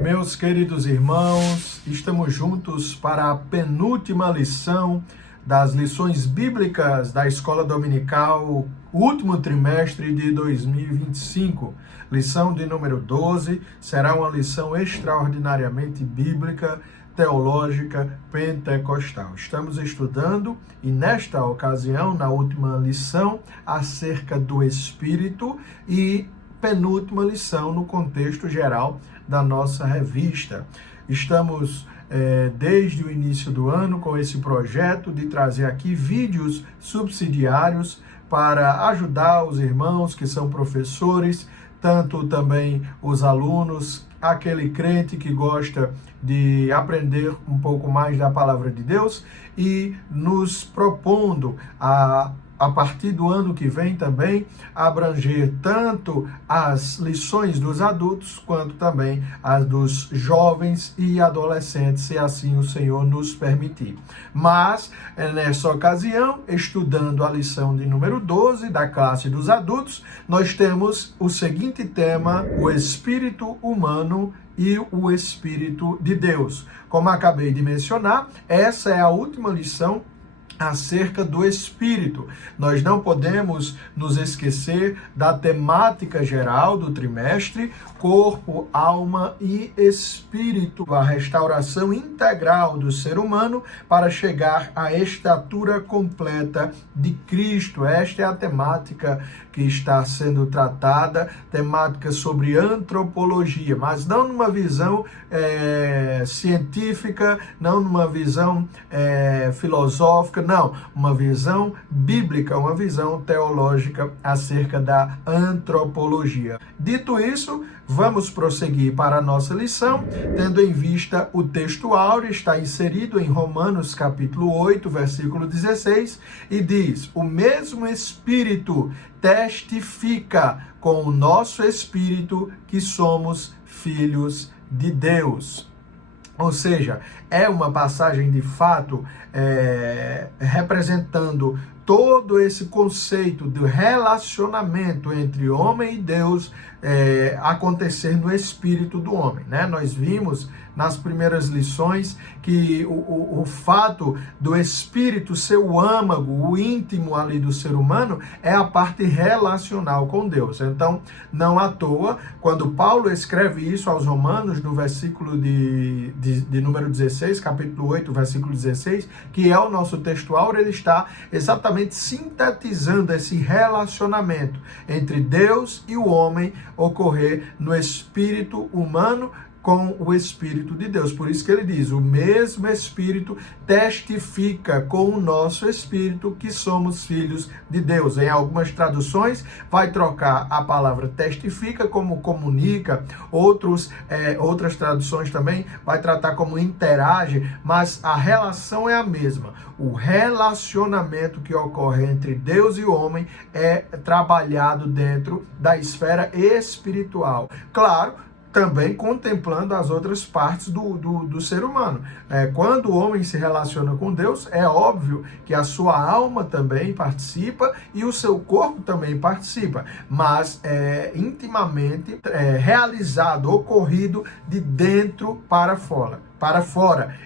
Meus queridos irmãos, estamos juntos para a penúltima lição das lições bíblicas da Escola Dominical, último trimestre de 2025. Lição de número 12, será uma lição extraordinariamente bíblica, teológica, pentecostal. Estamos estudando, e nesta ocasião, na última lição, acerca do Espírito e penúltima lição no contexto geral da nossa revista. Estamos desde o início do ano com esse projeto de trazer aqui vídeos subsidiários para ajudar os irmãos que são professores, tanto também os alunos, aquele crente que gosta de aprender um pouco mais da palavra de Deus e nos propondo a partir do ano que vem também, abranger tanto as lições dos adultos, quanto também as dos jovens e adolescentes, se assim o Senhor nos permitir. Mas, nessa ocasião, estudando a lição de número 12 da classe dos adultos, nós temos o seguinte tema: o espírito humano e o Espírito de Deus. Como acabei de mencionar, essa é a última lição acerca do Espírito. Nós não podemos nos esquecer da temática geral do trimestre: corpo, alma e espírito, a restauração integral do ser humano para chegar à estatura completa de Cristo. Esta é a temática que está sendo tratada, temática sobre antropologia, mas não numa visão científica, não numa visão filosófica, não, uma visão bíblica, uma visão teológica acerca da antropologia. Dito isso, vamos prosseguir para a nossa lição, tendo em vista o texto áureo, está inserido em Romanos capítulo 8, versículo 16, e diz: o mesmo Espírito testifica com o nosso espírito que somos filhos de Deus. Ou seja, é uma passagem de fato representando todo esse conceito do relacionamento entre homem e Deus acontecer no espírito do homem, né? Nós vimos nas primeiras lições que o fato do espírito ser o âmago, o íntimo ali do ser humano, é a parte relacional com Deus. Então, não à toa, quando Paulo escreve isso aos Romanos, no versículo de número 16, capítulo 8, versículo 16, que é o nosso texto áureo, ele está exatamente sintetizando esse relacionamento entre Deus e o homem ocorrer no espírito humano com o Espírito de Deus. Por isso que ele diz: o mesmo Espírito testifica com o nosso Espírito que somos filhos de Deus. Em algumas traduções vai trocar a palavra testifica como comunica, outras traduções também vai tratar como interage, mas a relação é a mesma. O relacionamento que ocorre entre Deus e o homem é trabalhado dentro da esfera espiritual. Claro, também contemplando as outras partes do ser humano. Quando o homem se relaciona com Deus, é óbvio que a sua alma também participa e o seu corpo também participa, mas é intimamente realizado, ocorrido de dentro para fora.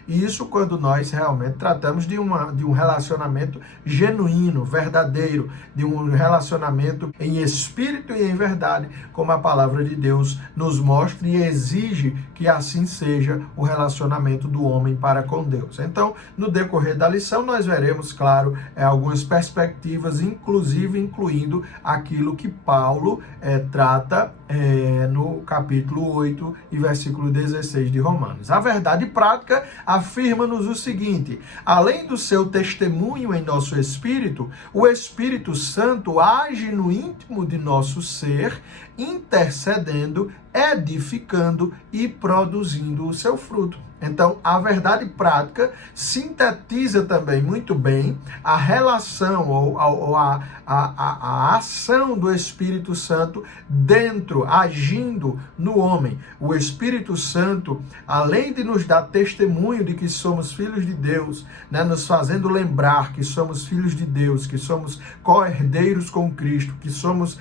E isso quando nós realmente tratamos de um relacionamento genuíno, verdadeiro, de um relacionamento em espírito e em verdade, como a palavra de Deus nos mostra e exige que assim seja o relacionamento do homem para com Deus. Então, no decorrer da lição, nós veremos, claro, algumas perspectivas, inclusive incluindo aquilo que Paulo trata no capítulo 8 e versículo 16 de Romanos. A verdade prática afirma-nos o seguinte: além do seu testemunho em nosso espírito, o Espírito Santo age no íntimo de nosso ser, intercedendo, edificando e produzindo o seu fruto. Então, a verdade prática sintetiza também muito bem a relação ou a ação do Espírito Santo dentro, agindo no homem. O Espírito Santo, além de nos dar testemunho de que somos filhos de Deus, né, nos fazendo lembrar que somos filhos de Deus, que somos co-herdeiros com Cristo, que somos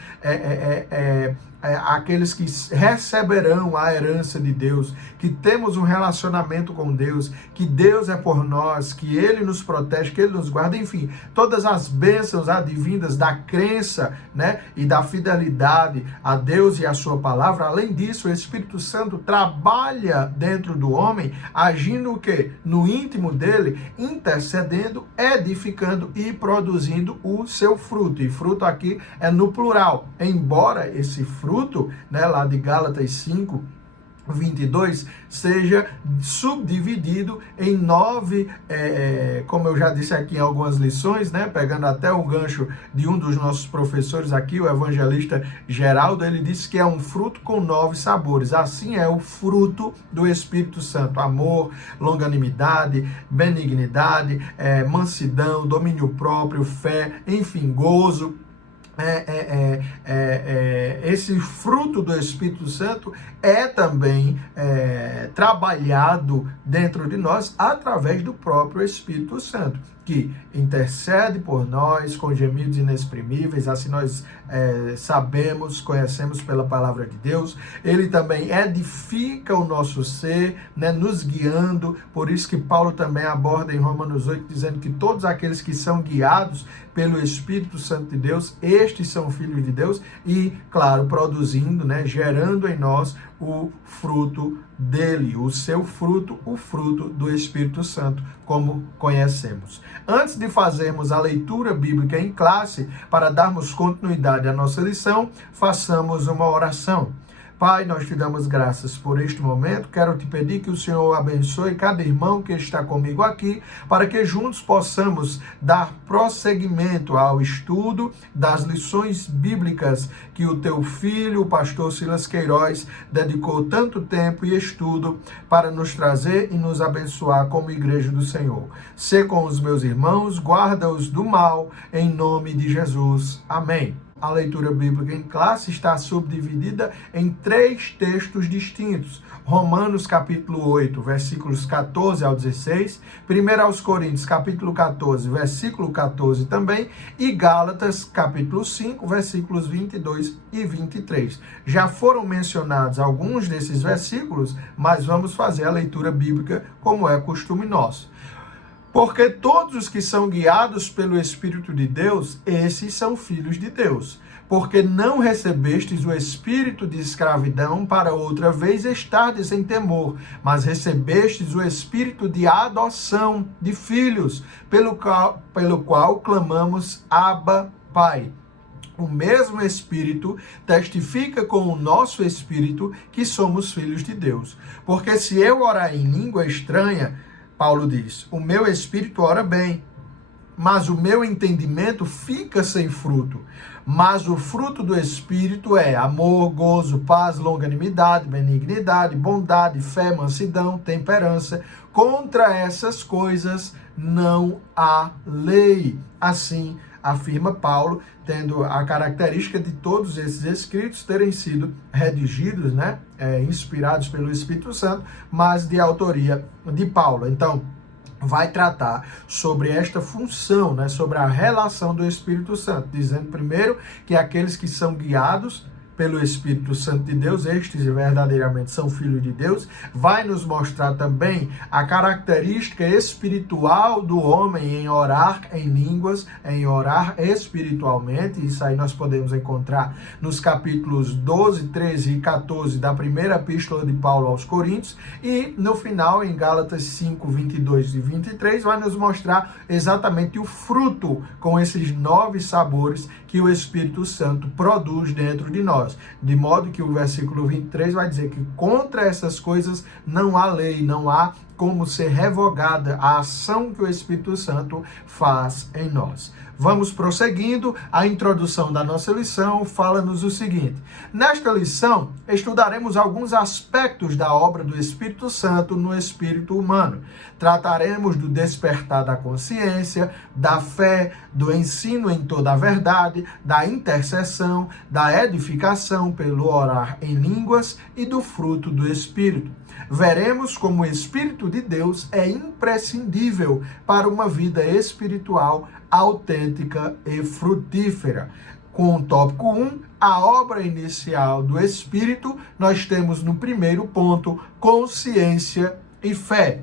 aqueles que receberão a herança de Deus, que temos um relacionamento com Deus, que Deus é por nós, que Ele nos protege, que Ele nos guarda, enfim, todas as bênçãos advindas da crença, né, e da fidelidade a Deus e a sua palavra. Além disso, o Espírito Santo trabalha dentro do homem, agindo o quê? No íntimo dele, intercedendo, edificando e produzindo o seu fruto. E fruto aqui é no plural, embora esse fruto, né, lá de Gálatas 5:22, seja subdividido em 9, como eu já disse aqui em algumas lições, né, pegando até o gancho de um dos nossos professores aqui, o evangelista Geraldo, ele disse que é um fruto com 9 sabores. Assim é o fruto do Espírito Santo: amor, longanimidade, benignidade, mansidão, domínio próprio, fé, enfim, gozo. Esse fruto do Espírito Santo é também trabalhado dentro de nós através do próprio Espírito Santo, que intercede por nós com gemidos inexprimíveis. Assim nós sabemos, conhecemos pela palavra de Deus. Ele também edifica o nosso ser, né, nos guiando. Por isso que Paulo também aborda em Romanos 8, dizendo que todos aqueles que são guiados pelo Espírito Santo de Deus, estes são filhos de Deus, e, claro, produzindo, né, gerando em nós o fruto dele, o seu fruto, o fruto do Espírito Santo, como conhecemos. Antes de fazermos a leitura bíblica em classe, para darmos continuidade à nossa lição, façamos uma oração. Pai, nós te damos graças por este momento. Quero te pedir que o Senhor abençoe cada irmão que está comigo aqui, para que juntos possamos dar prosseguimento ao estudo das lições bíblicas que o teu filho, o pastor Silas Queiroz, dedicou tanto tempo e estudo para nos trazer e nos abençoar como igreja do Senhor. Sê com os meus irmãos, guarda-os do mal, em nome de Jesus. Amém. A leitura bíblica em classe está subdividida em 3 textos distintos. Romanos capítulo 8, versículos 14 ao 16, 1 Coríntios capítulo 14, versículo 14 também, e Gálatas capítulo 5, versículos 22 e 23. Já foram mencionados alguns desses versículos, mas vamos fazer a leitura bíblica como é costume nosso. Porque todos os que são guiados pelo Espírito de Deus, esses são filhos de Deus. Porque não recebestes o espírito de escravidão para outra vez estardes em temor, mas recebestes o espírito de adoção de filhos, pelo qual clamamos Abba, Pai. O mesmo Espírito testifica com o nosso espírito que somos filhos de Deus. Porque se eu orar em língua estranha, Paulo diz, o meu espírito ora bem, mas o meu entendimento fica sem fruto. Mas o fruto do Espírito é amor, gozo, paz, longanimidade, benignidade, bondade, fé, mansidão, temperança. Contra essas coisas não há lei. Assim afirma Paulo, tendo a característica de todos esses escritos terem sido redigidos, né, inspirados pelo Espírito Santo, mas de autoria de Paulo. Então, vai tratar sobre esta função, né, sobre a relação do Espírito Santo, dizendo primeiro que aqueles que são guiados pelo Espírito Santo de Deus, estes verdadeiramente são filhos de Deus. Vai nos mostrar também a característica espiritual do homem em orar em línguas, em orar espiritualmente. Isso aí nós podemos encontrar nos capítulos 12, 13 e 14 da primeira epístola de Paulo aos Coríntios. E no final, em Gálatas 5, 22 e 23, vai nos mostrar exatamente o fruto com esses 9 sabores que o Espírito Santo produz dentro de nós. De modo que o versículo 23 vai dizer que contra essas coisas não há lei, não há como ser revogada a ação que o Espírito Santo faz em nós. Vamos prosseguindo. A introdução da nossa lição fala-nos o seguinte: nesta lição, estudaremos alguns aspectos da obra do Espírito Santo no espírito humano. Trataremos do despertar da consciência, da fé, do ensino em toda a verdade, da intercessão, da edificação pelo orar em línguas e do fruto do Espírito. Veremos como o Espírito de Deus é imprescindível para uma vida espiritual autêntica e frutífera. com o tópico 1, a obra inicial do Espírito, nós temos no primeiro ponto, consciência e fé.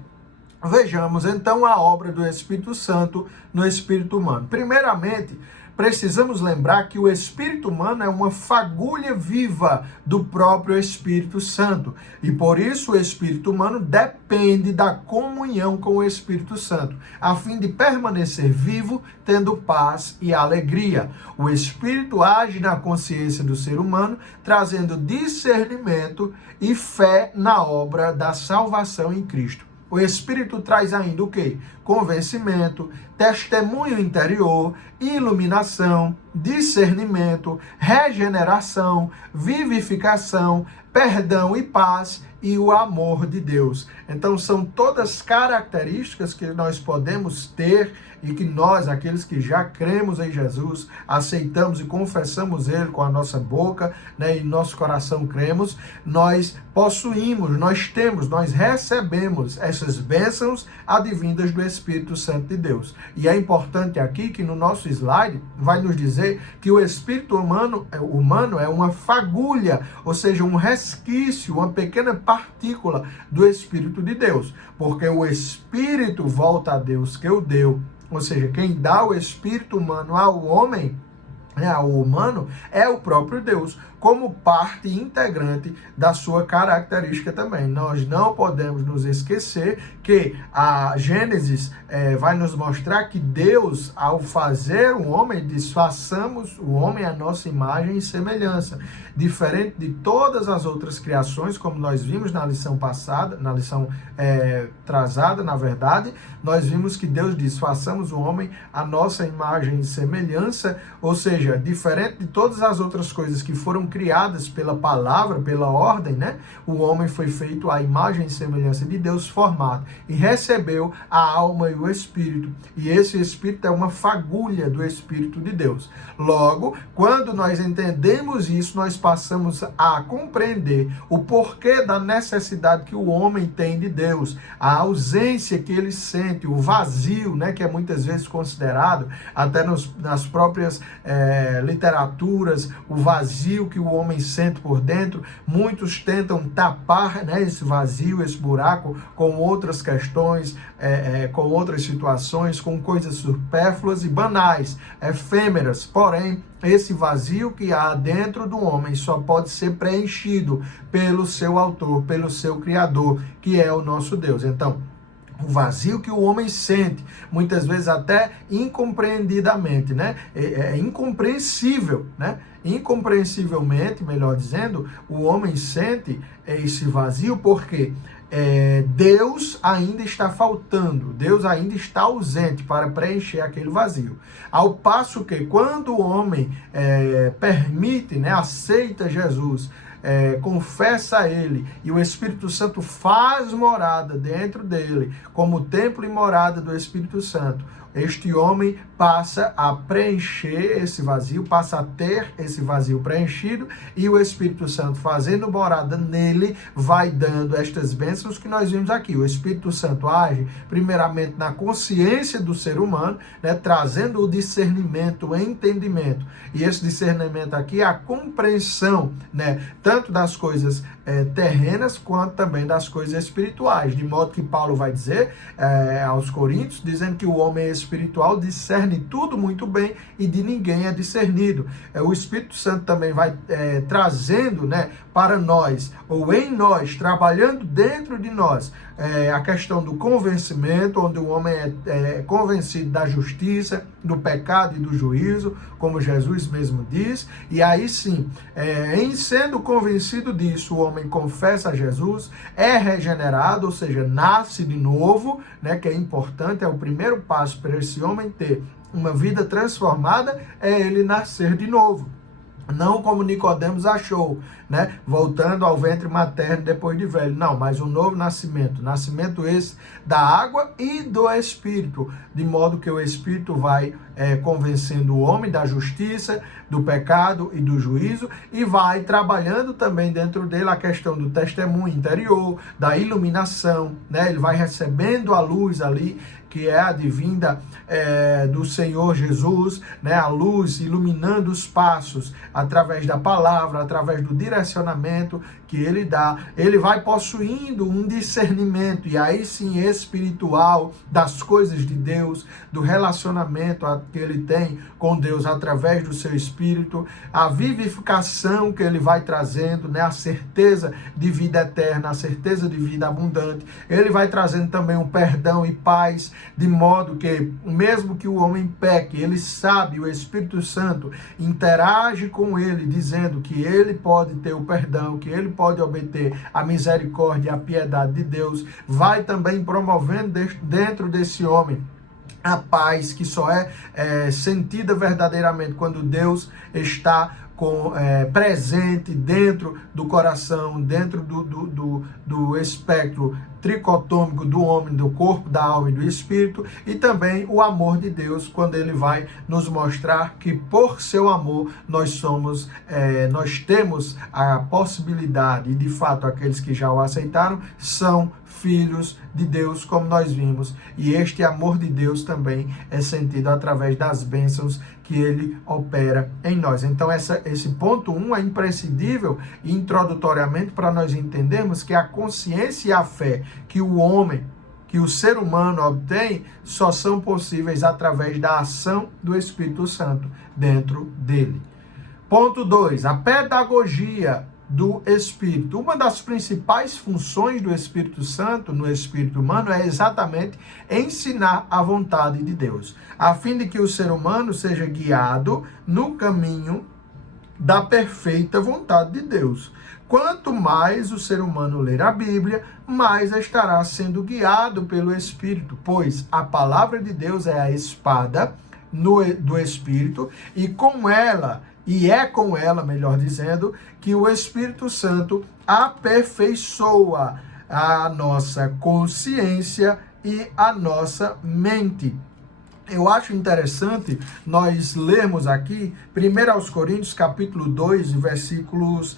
Vejamos então a obra do Espírito Santo no espírito humano. Primeiramente, precisamos lembrar que o espírito humano é uma fagulha viva do próprio Espírito Santo. E por isso o espírito humano depende da comunhão com o Espírito Santo, a fim de permanecer vivo, tendo paz e alegria. O Espírito age na consciência do ser humano, trazendo discernimento e fé na obra da salvação em Cristo. O Espírito traz ainda o quê? Convencimento, testemunho interior, iluminação, discernimento, regeneração, vivificação, perdão e paz e o amor de Deus. Então são todas características que nós podemos ter e que nós, aqueles que já cremos em Jesus, aceitamos e confessamos Ele com a nossa boca, né, e nosso coração cremos, nós possuímos, nós temos, nós recebemos essas bênçãos advindas do Espírito Santo de Deus. E é importante aqui que no nosso slide vai nos dizer que o espírito humano é uma fagulha, ou seja, um resquício, uma pequena partícula do Espírito de Deus, porque o Espírito volta a Deus que o deu, ou seja, quem dá o espírito humano ao homem, ao humano, é o próprio Deus, como parte integrante da sua característica também. Nós não podemos nos esquecer que a Gênesis vai nos mostrar que Deus, ao fazer o homem, diz, façamos o homem à nossa imagem e semelhança. Diferente de todas as outras criações, como nós vimos na lição passada, na lição atrasada, na verdade, nós vimos que Deus diz, façamos o homem à nossa imagem e semelhança, ou seja, diferente de todas as outras coisas que foram criadas pela palavra, pela ordem, né? O homem foi feito à imagem e semelhança de Deus, formado, e recebeu a alma e o Espírito. E esse Espírito é uma fagulha do Espírito de Deus. Logo, quando nós entendemos isso, nós passamos a compreender o porquê da necessidade que o homem tem de Deus, a ausência que ele sente, o vazio, né? Que é muitas vezes considerado, até nas próprias literaturas, o vazio que o homem sente por dentro. Muitos tentam tapar, né, esse vazio, esse buraco, com outras questões, com outras situações, com coisas supérfluas e banais, efêmeras. Porém, esse vazio que há dentro do homem só pode ser preenchido pelo seu autor, pelo seu Criador, que é o nosso Deus. Então, o vazio que o homem sente, muitas vezes até incompreendidamente, né? É incompreensível, né? Incompreensivelmente, melhor dizendo, o homem sente esse vazio porque Deus ainda está faltando, Deus ainda está ausente para preencher aquele vazio. Ao passo que quando o homem permite, né, aceita Jesus, confessa a Ele, e o Espírito Santo faz morada dentro dele, como templo e morada do Espírito Santo, este homem passa a preencher esse vazio, passa a ter esse vazio preenchido, e o Espírito Santo, fazendo morada nele, vai dando estas bênçãos que nós vimos aqui. O Espírito Santo age primeiramente na consciência do ser humano, né, trazendo o discernimento, o entendimento, e esse discernimento aqui é a compreensão, né, tanto das coisas terrenas quanto também das coisas espirituais, de modo que Paulo vai dizer aos Coríntios, dizendo que o homem espiritual discerne tudo muito bem e de ninguém é discernido. O Espírito Santo também vai trazendo, né, para nós, ou em nós, trabalhando dentro de nós, a questão do convencimento, onde o homem é convencido da justiça, do pecado e do juízo, como Jesus mesmo diz, e aí sim, em sendo convencido disso, o homem confessa a Jesus, é regenerado, ou seja, nasce de novo, né, que é importante, é o primeiro passo para esse homem ter uma vida transformada, é ele nascer de novo. Não como Nicodemos achou, né? Voltando ao ventre materno depois de velho. Não, mas um novo nascimento. Nascimento esse da água e do Espírito. De modo que o Espírito vai convencendo o homem da justiça, do pecado e do juízo, e vai trabalhando também dentro dele a questão do testemunho interior, da iluminação, né? Ele vai recebendo a luz ali, que é a divina do Senhor Jesus, né? A luz iluminando os passos através da palavra, através do direcionamento que ele dá. Ele vai possuindo um discernimento, e aí sim espiritual, das coisas de Deus, do relacionamento que ele tem com Deus através do seu Espírito, a vivificação que ele vai trazendo, né? A certeza de vida eterna, a certeza de vida abundante. Ele vai trazendo também um perdão e paz, de modo que, mesmo que o homem peque, ele sabe, o Espírito Santo interage com ele, dizendo que ele pode ter o perdão, que ele pode obter a misericórdia e a piedade de Deus. Vai também promovendo dentro desse homem a paz, que só é sentida verdadeiramente quando Deus está presente dentro do coração, dentro do espectro tricotômico do homem, do corpo, da alma e do espírito, e também o amor de Deus, quando ele vai nos mostrar que por seu amor nós temos a possibilidade, e de fato aqueles que já o aceitaram são filhos de Deus, como nós vimos, e este amor de Deus também é sentido através das bênçãos que ele opera em nós. Então esse ponto 1 é imprescindível introdutoriamente para nós entendermos que a consciência e a fé que o ser humano obtém, só são possíveis através da ação do Espírito Santo dentro dele. Ponto 2, a pedagogia do Espírito. Uma das principais funções do Espírito Santo no espírito humano é exatamente ensinar a vontade de Deus, a fim de que o ser humano seja guiado no caminho da perfeita vontade de Deus. Quanto mais o ser humano ler a Bíblia, mais estará sendo guiado pelo Espírito, pois a palavra de Deus é a espada do Espírito, e é com ela, melhor dizendo, que o Espírito Santo aperfeiçoa a nossa consciência e a nossa mente. Eu acho interessante nós lermos aqui 1 Coríntios capítulo 2, versículos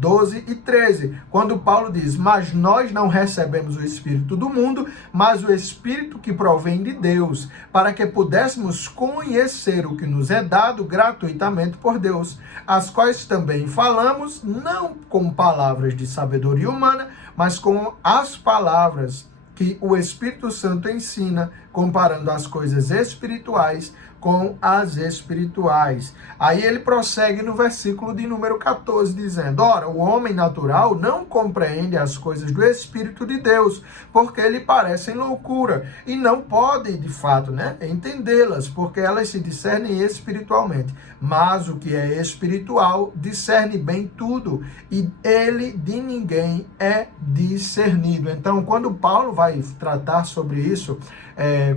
12 e 13, quando Paulo diz: mas nós não recebemos o Espírito do mundo, mas o Espírito que provém de Deus, para que pudéssemos conhecer o que nos é dado gratuitamente por Deus, as quais também falamos, não com palavras de sabedoria humana, mas com as palavras que o Espírito Santo ensina, comparando as coisas espirituais com as espirituais. Aí ele prossegue no versículo de número 14, dizendo: ora, o homem natural não compreende as coisas do Espírito de Deus, porque lhe parecem loucura, e não pode, de fato, entendê-las, porque elas se discernem espiritualmente. Mas o que é espiritual discerne bem tudo, e ele de ninguém é discernido. Então, quando Paulo vai tratar sobre isso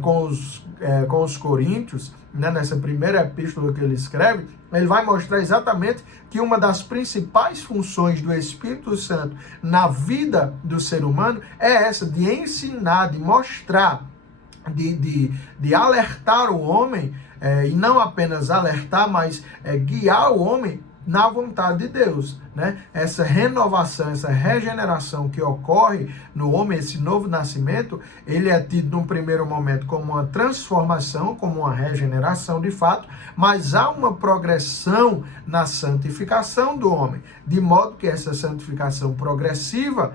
com os coríntios, nessa primeira epístola que ele escreve, ele vai mostrar exatamente que uma das principais funções do Espírito Santo na vida do ser humano é essa, de ensinar, de mostrar, de alertar o homem, e não apenas alertar, mas guiar o homem na vontade de Deus, Essa renovação, essa regeneração que ocorre no homem, esse novo nascimento, ele é tido num primeiro momento como uma transformação, como uma regeneração de fato, mas há uma progressão na santificação do homem, de modo que essa santificação progressiva,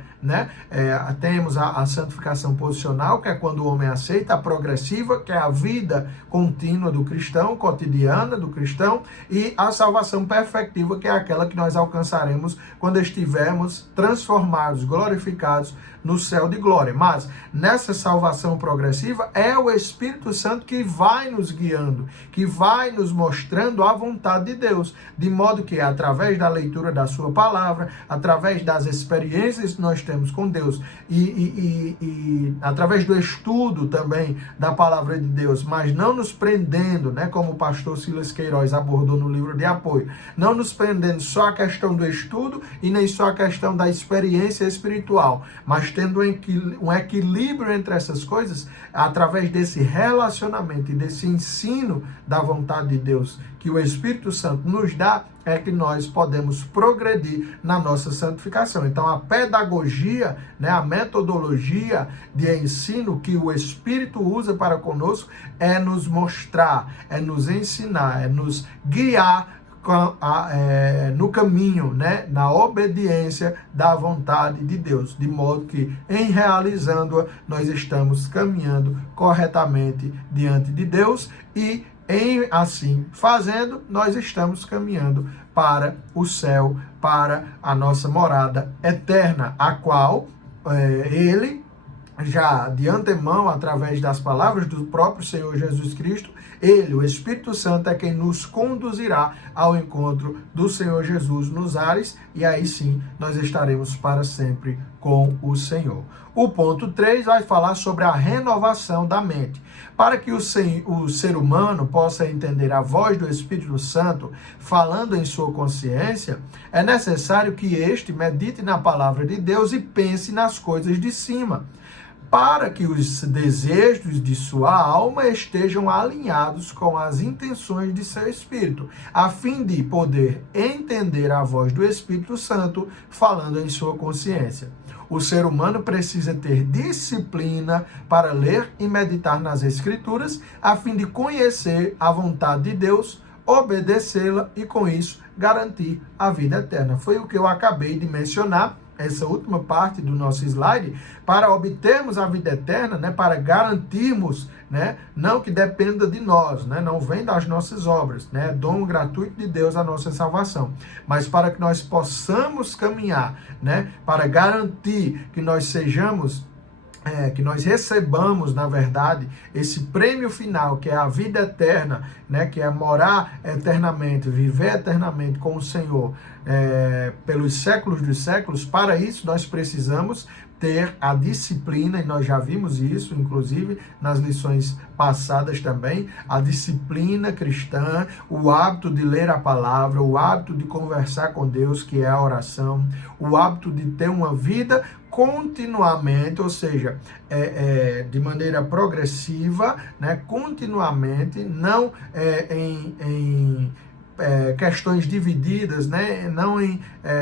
temos a santificação posicional, que é quando o homem aceita, a progressiva, que é a vida contínua do cristão, cotidiana do cristão, e a salvação perfectiva, que é aquela que nós alcançaremos quando estivermos transformados, glorificados no céu de glória. Mas nessa salvação progressiva é o Espírito Santo que vai nos guiando, que vai nos mostrando a vontade de Deus, de modo que através da leitura da sua palavra, através das experiências que nós temos com Deus e através do estudo também da palavra de Deus, mas não nos prendendo, como o pastor Silas Queiroz abordou no livro de apoio, não nos prendendo só a questão do estudo e nem só a questão da experiência espiritual, mas tendo um equilíbrio entre essas coisas, através desse relacionamento e desse ensino da vontade de Deus que o Espírito Santo nos dá, é que nós podemos progredir na nossa santificação. Então, a pedagogia, né, a metodologia de ensino que o Espírito usa para conosco é nos mostrar, é nos ensinar, é nos guiar no caminho, né, na obediência da vontade de Deus, de modo que, em realizando-a, nós estamos caminhando corretamente diante de Deus e, em assim fazendo, nós estamos caminhando para o céu, para a nossa morada eterna, a qual Ele, já de antemão, através das palavras do próprio Senhor Jesus Cristo, Ele, o Espírito Santo, é quem nos conduzirá ao encontro do Senhor Jesus nos ares, e aí sim nós estaremos para sempre com o Senhor. O ponto 3 vai falar sobre a renovação da mente. Para que o ser humano possa entender a voz do Espírito Santo falando em sua consciência, é necessário que este medite na palavra de Deus e pense nas coisas de cima, para que os desejos de sua alma estejam alinhados com as intenções de seu espírito, a fim de poder entender a voz do Espírito Santo falando em sua consciência. O ser humano precisa ter disciplina para ler e meditar nas Escrituras, a fim de conhecer a vontade de Deus, obedecê-la e, com isso, garantir a vida eterna. Foi o que eu acabei de mencionar, essa última parte do nosso slide, para obtermos a vida eterna, né, para garantirmos, né, não que dependa de nós, né, não vem das nossas obras, né, é dom gratuito de Deus a nossa salvação, mas para que nós possamos caminhar, né, para garantir que nós sejamos que nós recebamos, na verdade, esse prêmio final, que é a vida eterna, né, que é morar eternamente, viver eternamente com o Senhor pelos séculos dos séculos. Para isso, nós precisamos ter a disciplina, e nós já vimos isso, inclusive, nas lições passadas também, a disciplina cristã, o hábito de ler a palavra, o hábito de conversar com Deus, que é a oração, o hábito de ter uma vida continuamente, ou seja, de maneira progressiva, né, continuamente, não em questões divididas, né? Não em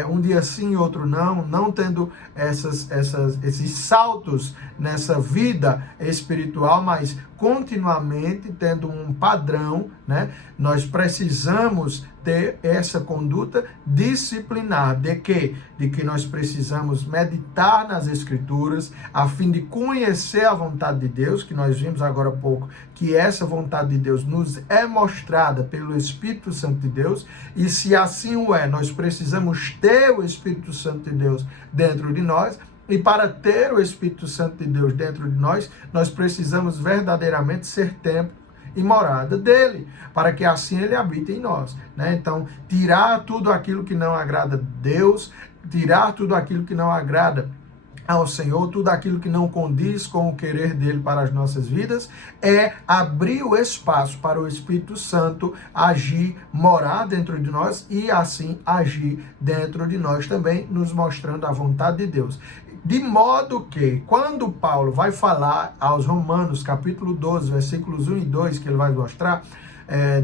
um dia sim e outro não tendo esses saltos nessa vida espiritual, mas continuamente tendo um padrão, né? Nós precisamos ter essa conduta disciplinar, de que nós precisamos meditar nas Escrituras, a fim de conhecer a vontade de Deus, que nós vimos agora há pouco, que essa vontade de Deus nos é mostrada pelo Espírito Santo de Deus, e se assim o é, nós precisamos ter o Espírito Santo de Deus dentro de nós, e para ter o Espírito Santo de Deus dentro de nós, nós precisamos verdadeiramente ser templo e morada dele, para que assim ele habite em nós, né? Então, tirar tudo aquilo que não agrada a Deus, tirar tudo aquilo que não agrada ao Senhor, tudo aquilo que não condiz com o querer dele para as nossas vidas, é abrir o espaço para o Espírito Santo agir, morar dentro de nós e assim agir dentro de nós também, nos mostrando a vontade de Deus. De modo que, quando Paulo vai falar aos Romanos, capítulo 12, versículos 1 e 2, que ele vai mostrar,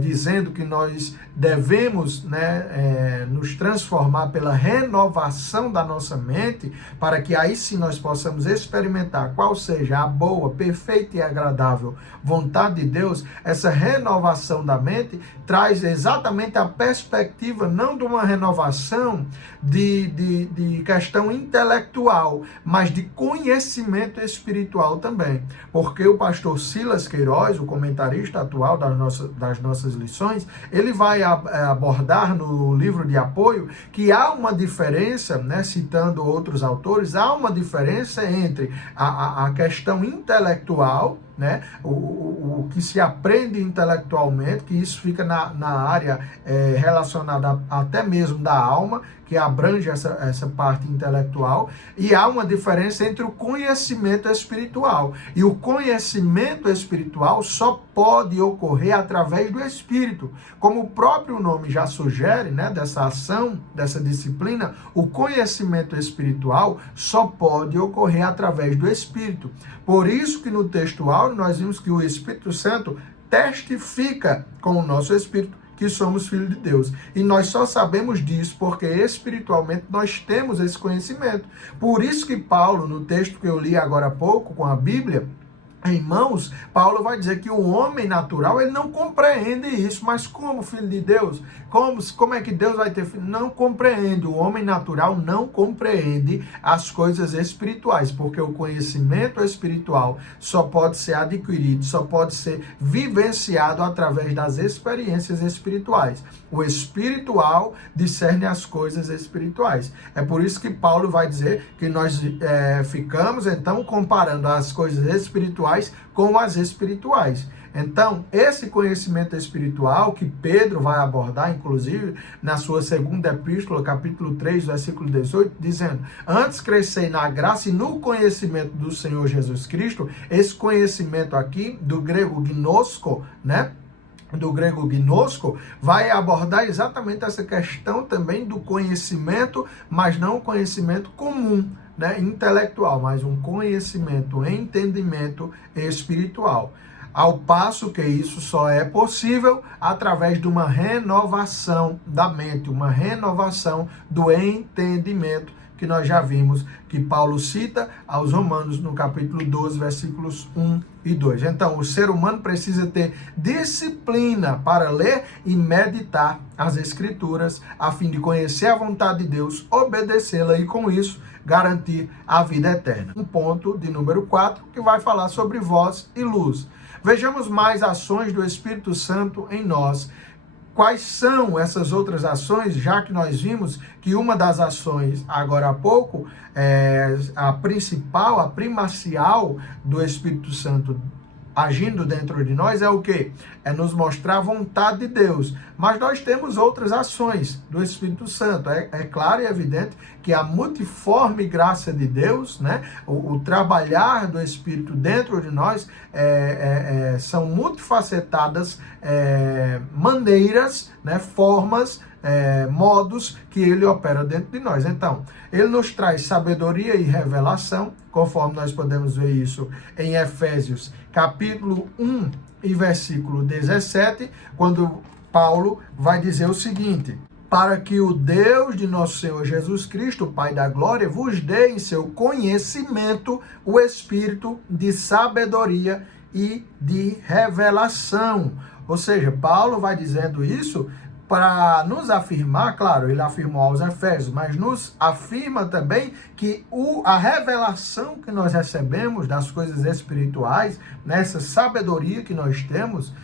dizendo que nós devemos, né, nos transformar pela renovação da nossa mente, para que aí sim nós possamos experimentar qual seja a boa, perfeita e agradável vontade de Deus. Essa renovação da mente traz exatamente a perspectiva não de uma renovação de questão intelectual, mas de conhecimento espiritual também, porque o pastor Silas Queiroz, o comentarista atual das nossas lições, ele vai abordar no livro de apoio que há uma diferença, né, citando outros autores, há uma diferença entre a questão intelectual, né? O que se aprende intelectualmente, que isso fica na área relacionada até mesmo da alma, que abrange essa parte intelectual, e há uma diferença entre o conhecimento espiritual. E o conhecimento espiritual só pode ocorrer através do Espírito. Como o próprio nome já sugere, né, dessa ação, dessa disciplina, o conhecimento espiritual só pode ocorrer através do Espírito. Por isso que no texto áureo nós vimos que o Espírito Santo testifica com o nosso espírito que somos filhos de Deus. E nós só sabemos disso porque espiritualmente nós temos esse conhecimento. Por isso que Paulo, no texto que eu li agora há pouco com a Bíblia em mãos, Paulo vai dizer que o homem natural, ele não compreende isso. Mas como filho de Deus? Como é que Deus vai ter filho? Não compreende. O homem natural não compreende as coisas espirituais, porque o conhecimento espiritual só pode ser adquirido, só pode ser vivenciado através das experiências espirituais. O espiritual discerne as coisas espirituais. É por isso que Paulo vai dizer que nós ficamos, então, comparando as coisas espirituais com as espirituais. Então, esse conhecimento espiritual que Pedro vai abordar, inclusive, na sua segunda epístola, capítulo 3, versículo 18, dizendo: antes crescei na graça e no conhecimento do Senhor Jesus Cristo. Esse conhecimento aqui, do grego gnosko, né? Do grego gnosko, vai abordar exatamente essa questão também do conhecimento, mas não o conhecimento comum, né, intelectual, mas um conhecimento, entendimento espiritual. Ao passo que isso só é possível através de uma renovação da mente, uma renovação do entendimento, que nós já vimos que Paulo cita aos Romanos no capítulo 12, versículos 1 e 2. Então, o ser humano precisa ter disciplina para ler e meditar as Escrituras, a fim de conhecer a vontade de Deus, obedecê-la e, com isso, garantir a vida eterna. Um ponto de número 4, que vai falar sobre voz e luz. Vejamos mais ações do Espírito Santo em nós. Quais são essas outras ações, já que nós vimos que uma das ações, agora há pouco, a principal, a primacial do Espírito Santo agindo dentro de nós é o quê? É nos mostrar a vontade de Deus. Mas nós temos outras ações do Espírito Santo. É claro e evidente que a multiforme graça de Deus, né, o trabalhar do Espírito dentro de nós, são multifacetadas maneiras, né, formas, modos que ele opera dentro de nós. Então, ele nos traz sabedoria e revelação, conforme nós podemos ver isso em Efésios capítulo 1 e versículo 17, quando Paulo vai dizer o seguinte: para que o Deus de nosso Senhor Jesus Cristo, Pai da glória, vos dê em seu conhecimento o espírito de sabedoria e de revelação. Ou seja, Paulo vai dizendo isso para nos afirmar, claro, ele afirmou aos Efésios, mas nos afirma também que a revelação que nós recebemos das coisas espirituais, nessa sabedoria que nós temos,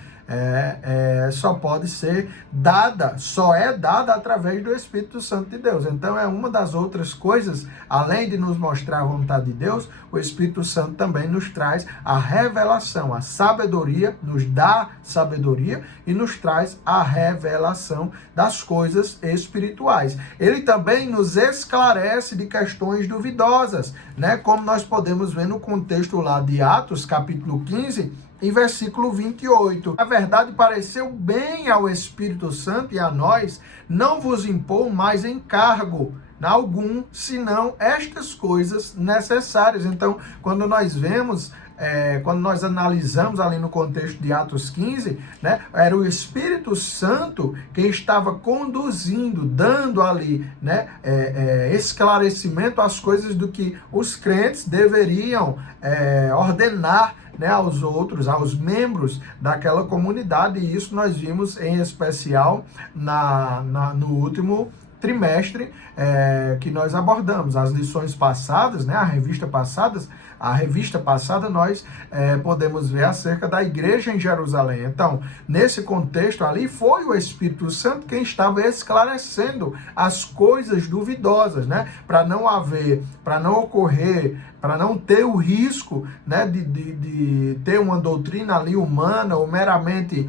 só pode ser dada, só é dada através do Espírito Santo de Deus. Então é uma das outras coisas, além de nos mostrar a vontade de Deus, o Espírito Santo também nos traz a revelação, a sabedoria, nos dá sabedoria e nos traz a revelação das coisas espirituais. Ele também nos esclarece de questões duvidosas, né? Como nós podemos ver no contexto lá de Atos, capítulo 15, em versículo 28, a verdade pareceu bem ao Espírito Santo e a nós não vos impor mais encargo algum, senão estas coisas necessárias. Então, quando nós vemos, quando nós analisamos ali no contexto de Atos 15, né, era o Espírito Santo que estava conduzindo, dando ali, né, esclarecimento às coisas do que os crentes deveriam ordenar, né, aos outros, aos membros daquela comunidade. E isso nós vimos em especial no último trimestre que nós abordamos. As lições passadas, né, a revista passada nós podemos ver acerca da igreja em Jerusalém. Então, nesse contexto ali, foi o Espírito Santo quem estava esclarecendo as coisas duvidosas, né, para não ocorrer, para não ter o risco, né, de ter uma doutrina ali humana ou meramente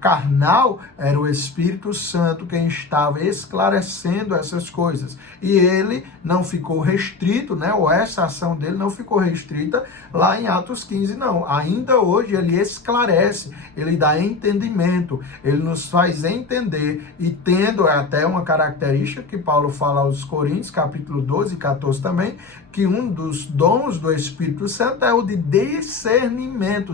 carnal. Era o Espírito Santo quem estava esclarecendo essas coisas. E ele não ficou restrito, né, ou essa ação dele não ficou restrita lá em Atos 15, não. Ainda hoje ele esclarece, ele dá entendimento, ele nos faz entender, e tendo até uma característica que Paulo fala aos Coríntios, capítulo 12 e 14 também, que um dos dons do Espírito Santo é o de discernimento,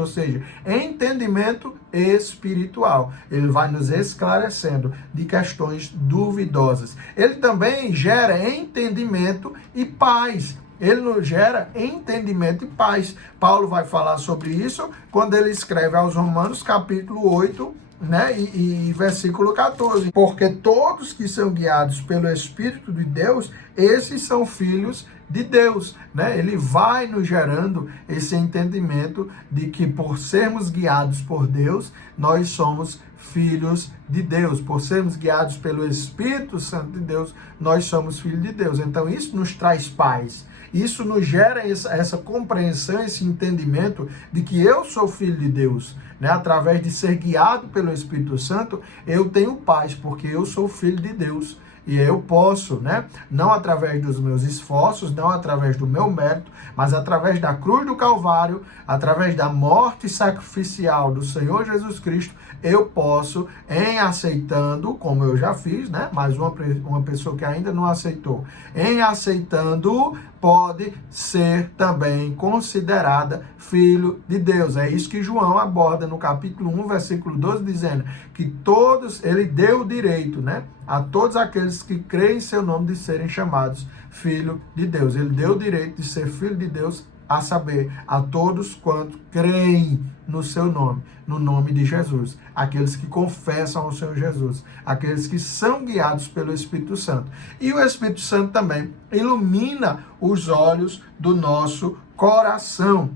ou seja, entendimento espiritual. Ele vai nos esclarecendo de questões duvidosas. Ele também gera entendimento e paz. Ele nos gera entendimento e paz. Paulo vai falar sobre isso quando ele escreve aos Romanos, capítulo 8, né, e versículo 14. Porque todos que são guiados pelo Espírito de Deus, esses são filhos de Deus, né? Ele vai nos gerando esse entendimento de que por sermos guiados por Deus, nós somos filhos de Deus. Por sermos guiados pelo Espírito Santo de Deus, nós somos filhos de Deus. Então isso nos traz paz. Isso nos gera essa compreensão, esse entendimento de que eu sou filho de Deus, né? Através de ser guiado pelo Espírito Santo, eu tenho paz, porque eu sou filho de Deus. E eu posso, né, não através dos meus esforços, não através do meu mérito, mas através da cruz do Calvário, através da morte sacrificial do Senhor Jesus Cristo, eu posso, em aceitando, como eu já fiz, né, mas uma pessoa que ainda não aceitou, em aceitando, pode ser também considerada filho de Deus. É isso que João aborda no capítulo 1, versículo 12, dizendo que todos, ele deu o direito, né, a todos aqueles que creem em seu nome de serem chamados filho de Deus. Ele deu o direito de ser filho de Deus, a saber, a todos quanto creem no seu nome, no nome de Jesus, aqueles que confessam ao Senhor Jesus, aqueles que são guiados pelo Espírito Santo. E o Espírito Santo também ilumina os olhos do nosso coração.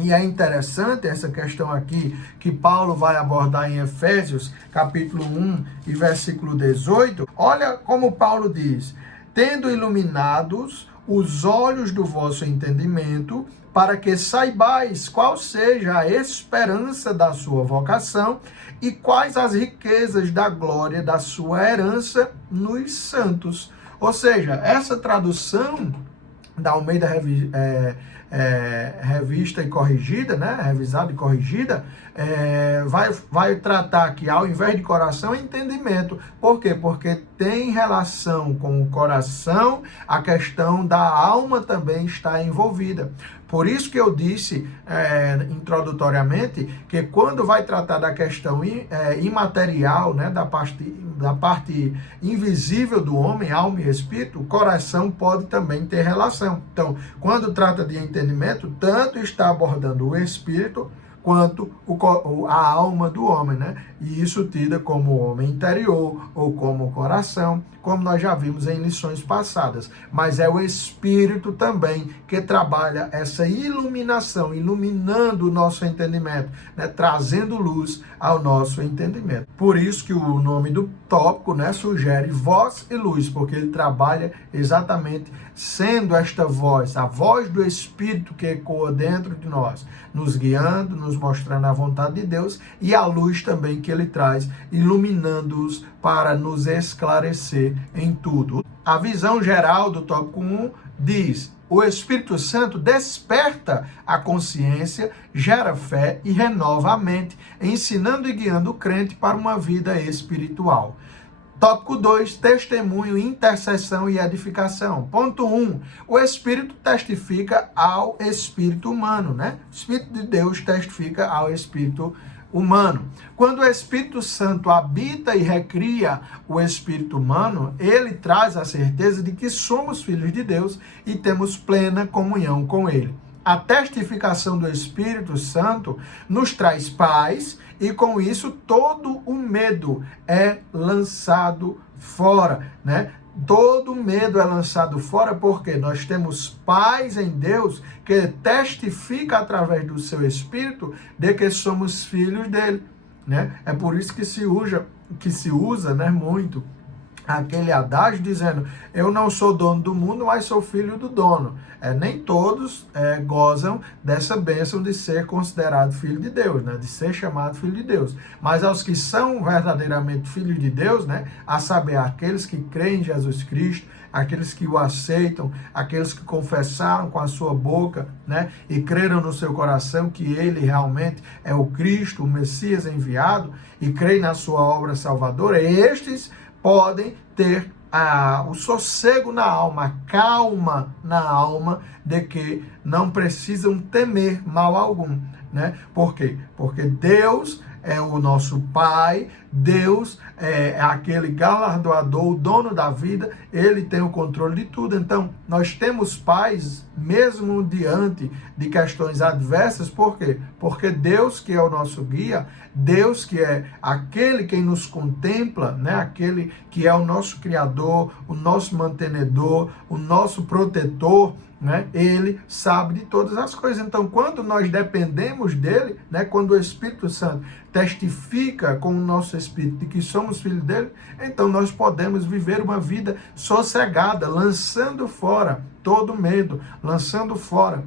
E é interessante essa questão aqui que Paulo vai abordar em Efésios, capítulo 1 e versículo 18. Olha como Paulo diz: tendo iluminados os olhos do vosso entendimento, para que saibais qual seja a esperança da sua vocação e quais as riquezas da glória da sua herança nos santos. Ou seja, essa tradução da Almeida Revista e Corrigida, né? Revisada e corrigida, vai tratar aqui, ao invés de coração, entendimento. Por quê? Porque tem relação com o coração, a questão da alma também está envolvida. Por isso que eu disse introdutoriamente que quando vai tratar da questão imaterial, né, da parte invisível do homem, alma e espírito, o coração pode também ter relação. Então, quando trata de entendimento, tanto está abordando o espírito quanto a alma do homem, né? E isso tida como o homem interior ou como o coração, como nós já vimos em lições passadas. Mas é o Espírito também que trabalha essa iluminação, iluminando o nosso entendimento, né? Trazendo luz ao nosso entendimento. Por isso que o nome do tópico, né, sugere voz e luz, porque ele trabalha exatamente sendo esta voz, a voz do Espírito que ecoa dentro de nós, nos guiando, nos mostrando a vontade de Deus, e a luz também que ele traz, iluminando-os para nos esclarecer em tudo. A visão geral do tópico 1 diz: o Espírito Santo desperta a consciência, gera fé e renova a mente, ensinando e guiando o crente para uma vida espiritual. Tópico 2, testemunho, intercessão e edificação. Ponto 1, o Espírito testifica ao Espírito humano, né? O Espírito de Deus testifica ao Espírito humano. Quando o Espírito Santo habita e recria o espírito humano, ele traz a certeza de que somos filhos de Deus e temos plena comunhão com ele. A testificação do Espírito Santo nos traz paz e com isso todo o medo é lançado fora, né? Todo medo é lançado fora porque nós temos paz em Deus que testifica através do seu Espírito de que somos filhos dele, né? É por isso que se usa, né, muito aquele adágio dizendo: eu não sou dono do mundo, mas sou filho do dono. Nem todos gozam dessa bênção de ser considerado filho de Deus, né? De ser chamado filho de Deus. Mas aos que são verdadeiramente filhos de Deus, né? A saber, aqueles que creem em Jesus Cristo, aqueles que o aceitam, aqueles que confessaram com a sua boca, né? E creram no seu coração que ele realmente é o Cristo, o Messias enviado, e creem na sua obra salvadora, estes podem ter o sossego na alma, a calma na alma de que não precisam temer mal algum, né? Por quê? Porque Deus é o nosso Pai, Deus é aquele galardoador, o dono da vida, ele tem o controle de tudo. Então, nós temos paz mesmo diante de questões adversas. Por quê? Porque Deus, que é o nosso guia, Deus que é aquele quem nos contempla, né? Aquele que é o nosso Criador, o nosso mantenedor, o nosso protetor, né? Ele sabe de todas as coisas. Então, quando nós dependemos dele, né? Quando o Espírito Santo testifica com o nosso espírito de que somos filhos dele, então nós podemos viver uma vida sossegada, lançando fora todo medo, lançando fora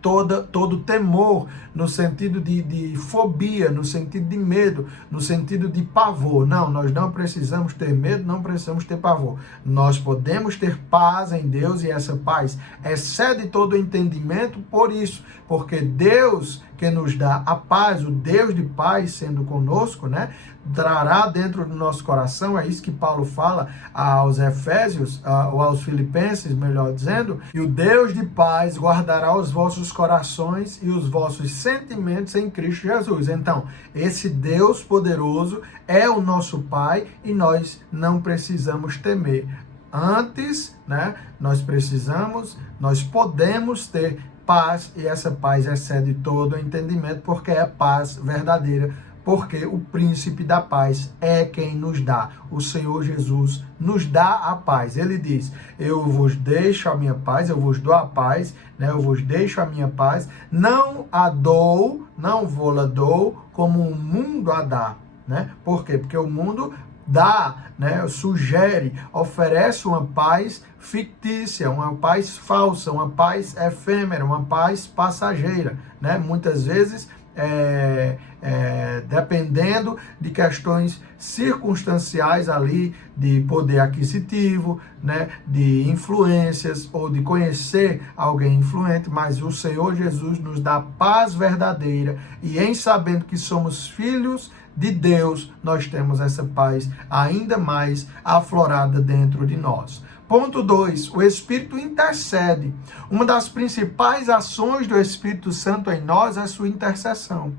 todo temor, no sentido de fobia, no sentido de medo, no sentido de pavor. Não, nós não precisamos ter medo, não precisamos ter pavor. Nós podemos ter paz em Deus, e essa paz excede todo o entendimento, porque Deus que nos dá a paz, o Deus de paz sendo conosco, né, trará dentro do nosso coração, é isso que Paulo fala aos Efésios, ou aos Filipenses, melhor dizendo, e o Deus de paz guardará os vossos corações e os vossos sentimentos em Cristo Jesus. Então, esse Deus poderoso é o nosso Pai e nós não precisamos temer. Antes, né, nós podemos ter paz, e essa paz excede todo o entendimento, porque é paz verdadeira, porque o príncipe da paz é quem nos dá. O Senhor Jesus nos dá a paz. Ele diz: eu vos deixo a minha paz, eu vos dou a paz, né? Eu vos deixo a minha paz, não vou-la dou como o mundo a dá, né? Por quê? Porque o mundo dá, né, sugere, oferece uma paz fictícia, uma paz falsa, uma paz efêmera, uma paz passageira, né? Muitas vezes dependendo de questões circunstanciais ali, de poder aquisitivo, né, de influências, ou de conhecer alguém influente, mas o Senhor Jesus nos dá paz verdadeira, e em sabendo que somos filhos de Deus, nós temos essa paz ainda mais aflorada dentro de nós. Ponto 2, o Espírito intercede. Uma das principais ações do Espírito Santo em nós é a sua intercessão.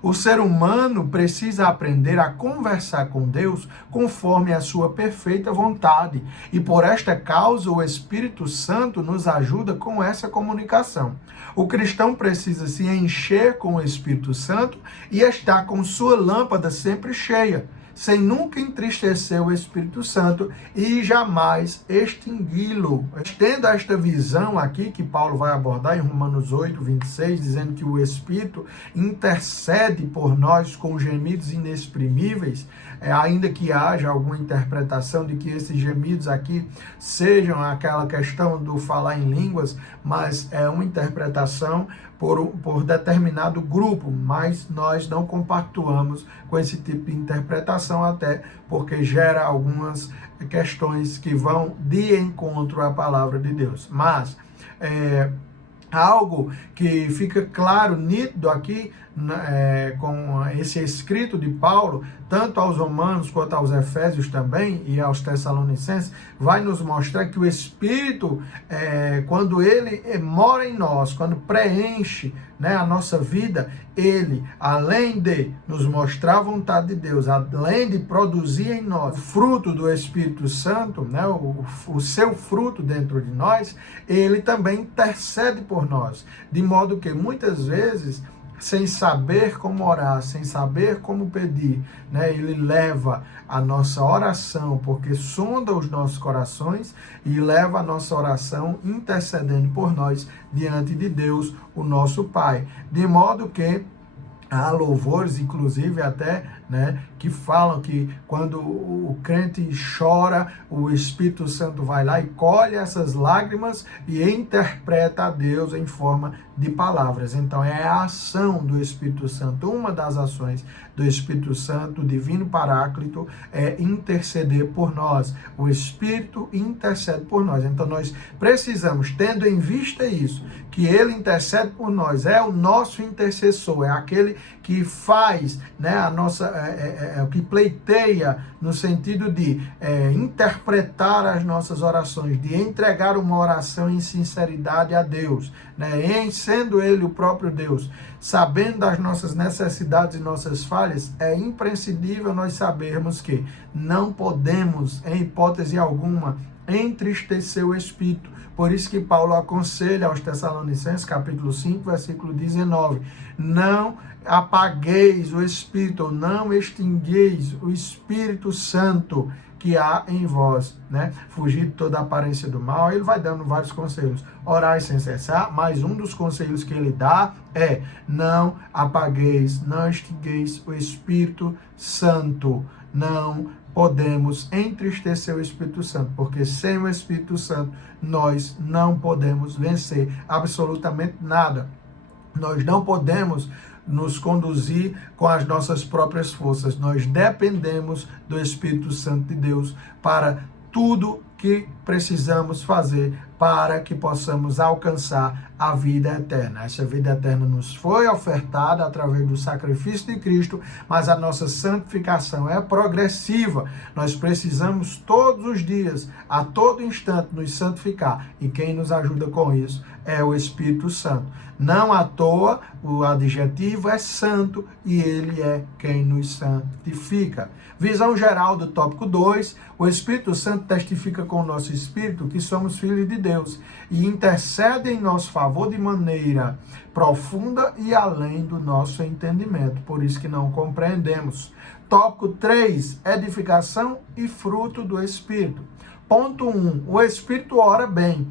O ser humano precisa aprender a conversar com Deus conforme a sua perfeita vontade. E por esta causa, o Espírito Santo nos ajuda com essa comunicação. O cristão precisa se encher com o Espírito Santo e estar com sua lâmpada sempre cheia, sem nunca entristecer o Espírito Santo e jamais extingui-lo. Tendo esta visão aqui que Paulo vai abordar em Romanos 8, 26, dizendo que o Espírito intercede por nós com gemidos inexprimíveis, ainda que haja alguma interpretação de que esses gemidos aqui sejam aquela questão do falar em línguas, mas é uma interpretação por determinado grupo, mas nós não compactuamos com esse tipo de interpretação, até porque gera algumas questões que vão de encontro à palavra de Deus. Mas algo que fica claro, nítido aqui, com esse escrito de Paulo, tanto aos Romanos quanto aos Efésios também, e aos Tessalonicenses, vai nos mostrar que o Espírito, quando ele mora em nós, quando preenche, né, a nossa vida, ele, além de nos mostrar a vontade de Deus, além de produzir em nós o fruto do Espírito Santo, né, o seu fruto dentro de nós, ele também intercede por nós, de modo que muitas vezes sem saber como orar, sem saber como pedir, né? Ele leva a nossa oração, porque sonda os nossos corações e leva a nossa oração intercedendo por nós diante de Deus, o nosso Pai. De modo que há louvores, inclusive até, né, que falam que quando o crente chora, o Espírito Santo vai lá e colhe essas lágrimas e interpreta a Deus em forma de palavras. Então é a ação do Espírito Santo, uma das ações do Espírito Santo, o Divino Paráclito, é interceder por nós. O Espírito intercede por nós. Então nós precisamos, tendo em vista isso, que Ele intercede por nós, é o nosso intercessor, é aquele que faz, né, a nossa, o que pleiteia no sentido de interpretar as nossas orações, de entregar uma oração em sinceridade a Deus, né, sendo Ele o próprio Deus, sabendo das nossas necessidades e nossas falhas, é imprescindível nós sabermos que não podemos, em hipótese alguma, entristecer o Espírito. Por isso que Paulo aconselha aos Tessalonicenses, capítulo 5, versículo 19, não apagueis o Espírito, ou não extingueis o Espírito Santo que há em vós, né? Fugir de toda aparência do mal. Ele vai dando vários conselhos. Orai sem cessar, mas um dos conselhos que ele dá é: não apagueis, não extingueis o Espírito Santo. Não podemos entristecer o Espírito Santo, porque sem o Espírito Santo nós não podemos vencer absolutamente nada. Nós não podemos nos conduzir com as nossas próprias forças. Nós dependemos do Espírito Santo de Deus para tudo que precisamos fazer para que possamos alcançar a vida eterna. Essa vida eterna nos foi ofertada através do sacrifício de Cristo, mas a nossa santificação é progressiva. Nós precisamos todos os dias, a todo instante, nos santificar. E quem nos ajuda com isso é o Espírito Santo. Não à toa, o adjetivo é santo e ele é quem nos santifica. Visão geral do tópico 2, o Espírito Santo testifica com o nosso espírito que somos filhos de Deus e intercede em nosso favor de maneira profunda e além do nosso entendimento, por isso que não compreendemos. Tópico 3, edificação e fruto do Espírito. Ponto 1, o Espírito ora bem.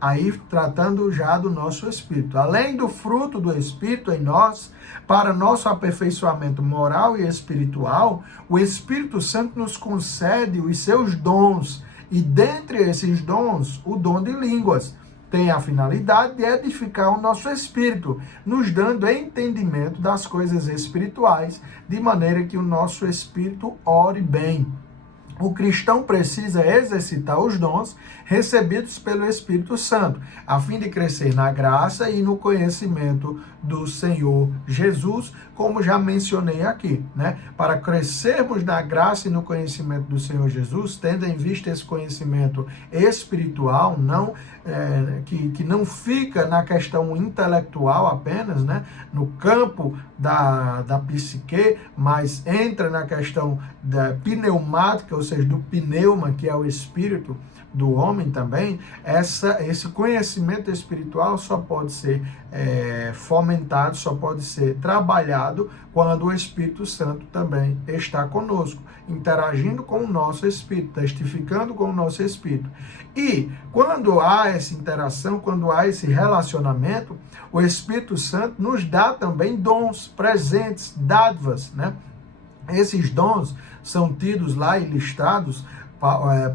Aí tratando já do nosso espírito. Além do fruto do Espírito em nós, para nosso aperfeiçoamento moral e espiritual, o Espírito Santo nos concede os seus dons. E dentre esses dons, o dom de línguas tem a finalidade de edificar o nosso espírito, nos dando entendimento das coisas espirituais, de maneira que o nosso espírito ore bem. O cristão precisa exercitar os dons recebidos pelo Espírito Santo, a fim de crescer na graça e no conhecimento do Senhor Jesus, como já mencionei aqui, né? Para crescermos na graça e no conhecimento do Senhor Jesus, tendo em vista esse conhecimento espiritual, não que não fica na questão intelectual apenas, né? No campo da psique, mas entra na questão da pneumática, ou seja, do pneuma, que é o espírito do homem também. Esse conhecimento espiritual só pode ser fomentado, só pode ser trabalhado quando o Espírito Santo também está conosco, interagindo com o nosso espírito, testificando com o nosso espírito. E quando há essa interação, quando há esse relacionamento, o Espírito Santo nos dá também dons, presentes, dádivas, né? Esses dons são tidos lá e listados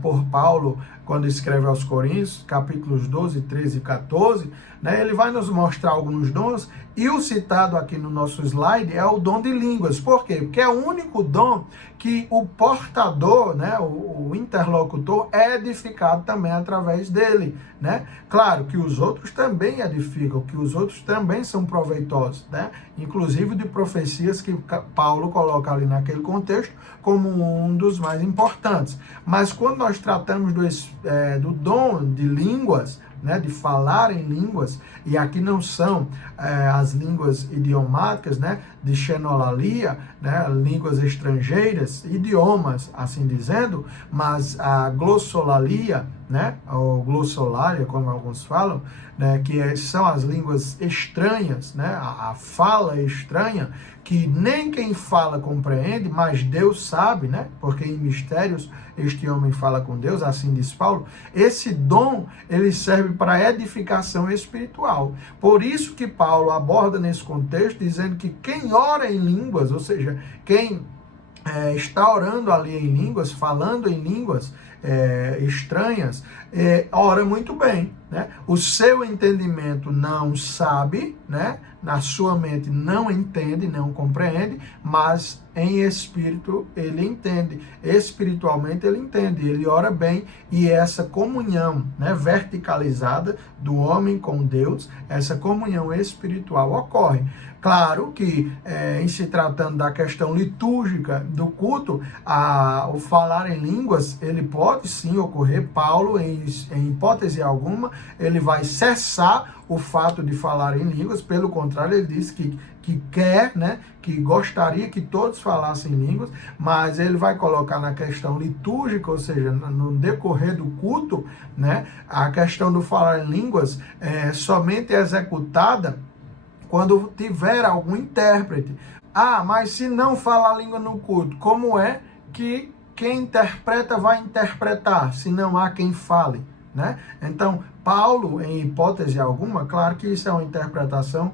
por Paulo quando escreve aos Coríntios, capítulos 12, 13 e 14, né? Ele vai nos mostrar alguns dons, e o citado aqui no nosso slide é o dom de línguas. Por quê? Porque é o único dom que o portador, né, o interlocutor, é edificado também através dele, né? Claro que os outros também edificam, que os outros também são proveitosos, né? Inclusive de profecias que Paulo coloca ali naquele contexto como um dos mais importantes. Mas quando nós tratamos do dom de línguas, né, de falar em línguas, e aqui não são as línguas idiomáticas, né, de xenolalia, né, línguas estrangeiras, idiomas, assim dizendo, mas a glossolalia, né, ou glossolalia, como alguns falam, né, que são as línguas estranhas, né, a fala estranha, que nem quem fala compreende, mas Deus sabe, né, porque em mistérios este homem fala com Deus, assim diz Paulo. Esse dom, ele serve para edificação espiritual. Por isso que Paulo aborda nesse contexto, dizendo que quem ora em línguas, ou seja, quem está orando ali em línguas, falando em línguas estranhas, ora muito bem, né? O seu entendimento não sabe, né? Na sua mente não entende, não compreende, mas em espírito ele entende, espiritualmente ele entende, ele ora bem, e essa comunhão, né, verticalizada do homem com Deus, essa comunhão espiritual ocorre. Claro que, em se tratando da questão litúrgica do culto, o falar em línguas, ele pode sim ocorrer. Paulo, em hipótese alguma, ele vai cessar o fato de falar em línguas. Pelo contrário, ele diz que quer, né, que gostaria que todos falassem línguas, mas ele vai colocar na questão litúrgica, ou seja, no decorrer do culto, né, a questão do falar em línguas somente executada quando tiver algum intérprete. Mas se não falar a língua no culto, como é que quem interpreta vai interpretar, se não há quem fale, né? Então, Paulo, em hipótese alguma, claro que isso é uma interpretação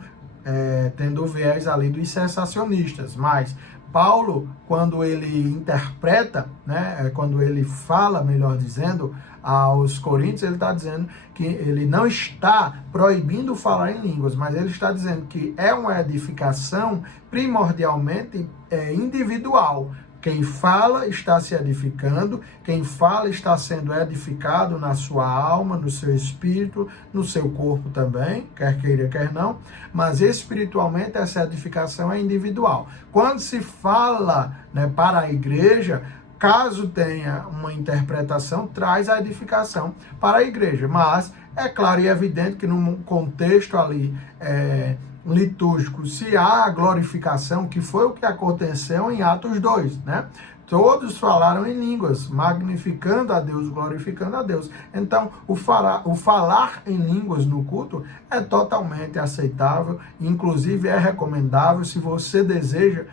tendo o viés ali dos sensacionistas, mas Paulo, quando ele interpreta, né, quando ele fala, melhor dizendo, aos Coríntios, ele está dizendo que ele não está proibindo falar em línguas, mas ele está dizendo que é uma edificação primordialmente individual. Quem fala está se edificando, quem fala está sendo edificado na sua alma, no seu espírito, no seu corpo também, quer queira, quer não, mas espiritualmente essa edificação é individual. Quando se fala, né, para a igreja, caso tenha uma interpretação, traz a edificação para a igreja, mas é claro e evidente que num contexto ali litúrgico, se há a glorificação, que foi o que aconteceu em Atos 2, né? Todos falaram em línguas, magnificando a Deus, glorificando a Deus. Então, o falar em línguas no culto é totalmente aceitável, inclusive é recomendável. Se você deseja,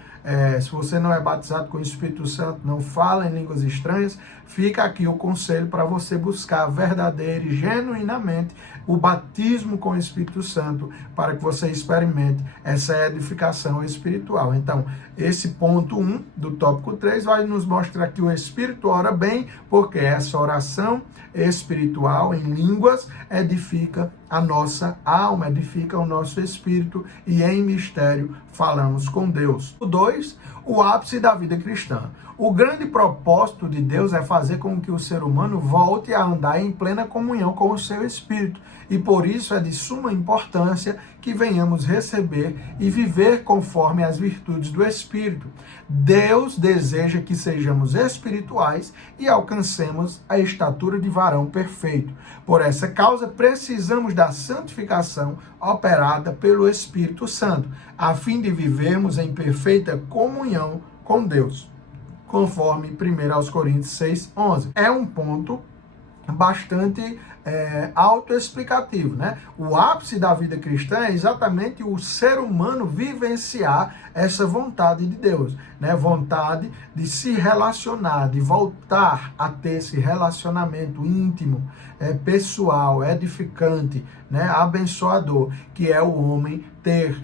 se você não é batizado com o Espírito Santo, não fala em línguas estranhas, fica aqui o conselho para você buscar verdadeiro e genuinamente o batismo com o Espírito Santo, para que você experimente essa edificação espiritual. Então, esse ponto 1 do tópico 3 vai nos mostrar que o Espírito ora bem, porque essa oração espiritual em línguas edifica a nossa alma, edifica o nosso espírito, e em mistério falamos com Deus. O 2, o ápice da vida cristã. O grande propósito de Deus é fazer com que o ser humano volte a andar em plena comunhão com o seu espírito. E por isso é de suma importância que venhamos receber e viver conforme as virtudes do Espírito. Deus deseja que sejamos espirituais e alcancemos a estatura de varão perfeito. Por essa causa, precisamos da santificação operada pelo Espírito Santo, a fim de vivermos em perfeita comunhão com Deus, conforme 1 Coríntios 6:11. É um ponto bastante autoexplicativo, né? O ápice da vida cristã é exatamente o ser humano vivenciar essa vontade de Deus, né? Vontade de se relacionar, de voltar a ter esse relacionamento íntimo, pessoal, edificante, né? Abençoador, que é o homem ter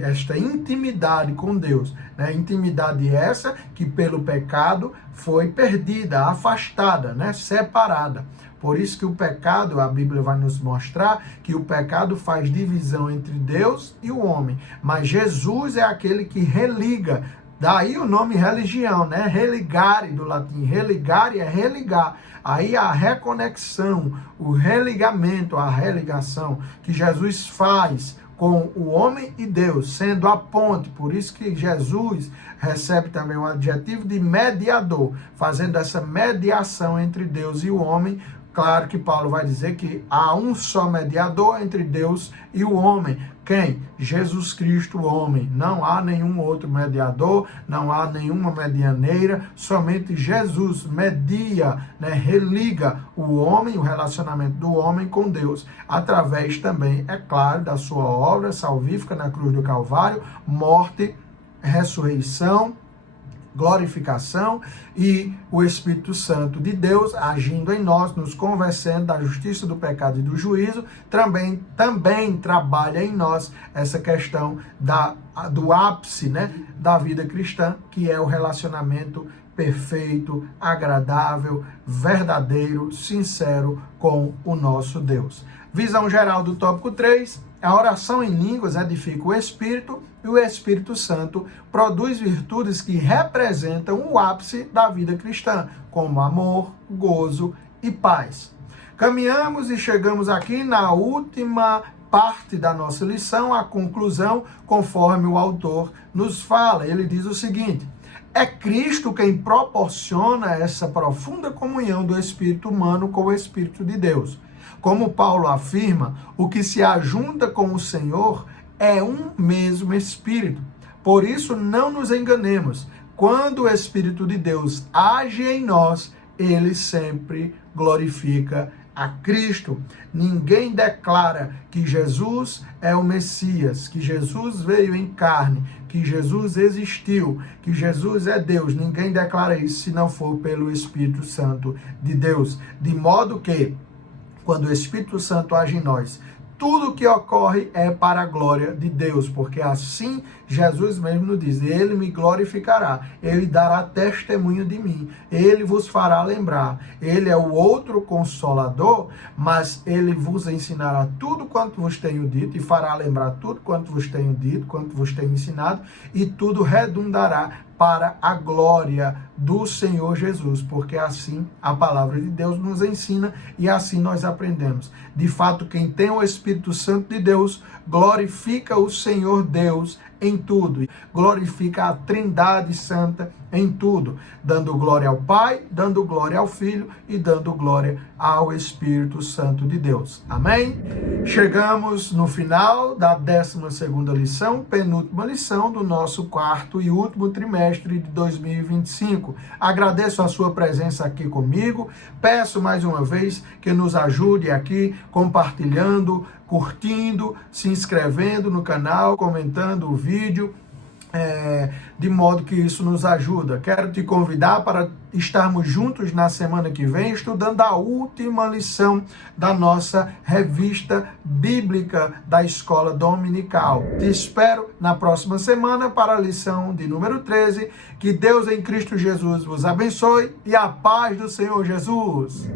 esta intimidade com Deus, né? Intimidade essa que pelo pecado foi perdida, afastada, né? Separada. Por isso que o pecado, a Bíblia vai nos mostrar que o pecado faz divisão entre Deus e o homem. Mas Jesus é aquele que religa. Daí o nome religião, né? Religare do latim. Religare é religar. Aí a reconexão, o religamento, a religação que Jesus faz com o homem e Deus, sendo a ponte. Por isso que Jesus recebe também o adjetivo de mediador, fazendo essa mediação entre Deus e o homem, claro que Paulo vai dizer que há um só mediador entre Deus e o homem. Quem? Jesus Cristo, o homem. Não há nenhum outro mediador, não há nenhuma medianeira, somente Jesus media, religa o homem, o relacionamento do homem com Deus, através também, é claro, da sua obra salvífica na cruz do Calvário, morte, ressurreição, glorificação e o Espírito Santo de Deus agindo em nós, nos convencendo da justiça, do pecado e do juízo, também trabalha em nós essa questão do ápice, da vida cristã, que é o relacionamento perfeito, agradável, verdadeiro, sincero com o nosso Deus. Visão geral do tópico 3, a oração em línguas edifica o Espírito e o Espírito Santo produz virtudes que representam o ápice da vida cristã, como amor, gozo e paz. Caminhamos e chegamos aqui na última parte da nossa lição, a conclusão, conforme o autor nos fala. Ele diz o seguinte: é Cristo quem proporciona essa profunda comunhão do espírito humano com o Espírito de Deus. Como Paulo afirma, o que se ajunta com o Senhor é um mesmo Espírito. Por isso, não nos enganemos. Quando o Espírito de Deus age em nós, ele sempre glorifica a Cristo. Ninguém declara que Jesus é o Messias, que Jesus veio em carne, que Jesus existiu, que Jesus é Deus. Ninguém declara isso se não for pelo Espírito Santo de Deus. De modo que, quando o Espírito Santo age em nós, tudo que ocorre é para a glória de Deus, porque assim Jesus mesmo nos diz: ele me glorificará, ele dará testemunho de mim, ele vos fará lembrar, ele é o outro consolador, mas ele vos ensinará tudo quanto vos tenho dito e fará lembrar tudo quanto vos tenho dito, quanto vos tenho ensinado, e tudo redundará para a glória do Senhor Jesus, porque assim a palavra de Deus nos ensina e assim nós aprendemos. De fato, quem tem o Espírito Santo de Deus glorifica o Senhor Deus em tudo, glorifica a Trindade Santa em tudo, dando glória ao Pai, dando glória ao Filho e dando glória ao Espírito Santo de Deus. Amém? Chegamos no final da 12ª lição, penúltima lição do nosso quarto e último trimestre de 2025. Agradeço a sua presença aqui comigo, peço mais uma vez que nos ajude aqui compartilhando, curtindo, se inscrevendo no canal, comentando o vídeo, de modo que isso nos ajuda. Quero te convidar para estarmos juntos na semana que vem, estudando a última lição da nossa revista bíblica da Escola Dominical. Te espero na próxima semana para a lição de número 13. Que Deus em Cristo Jesus vos abençoe e a paz do Senhor Jesus.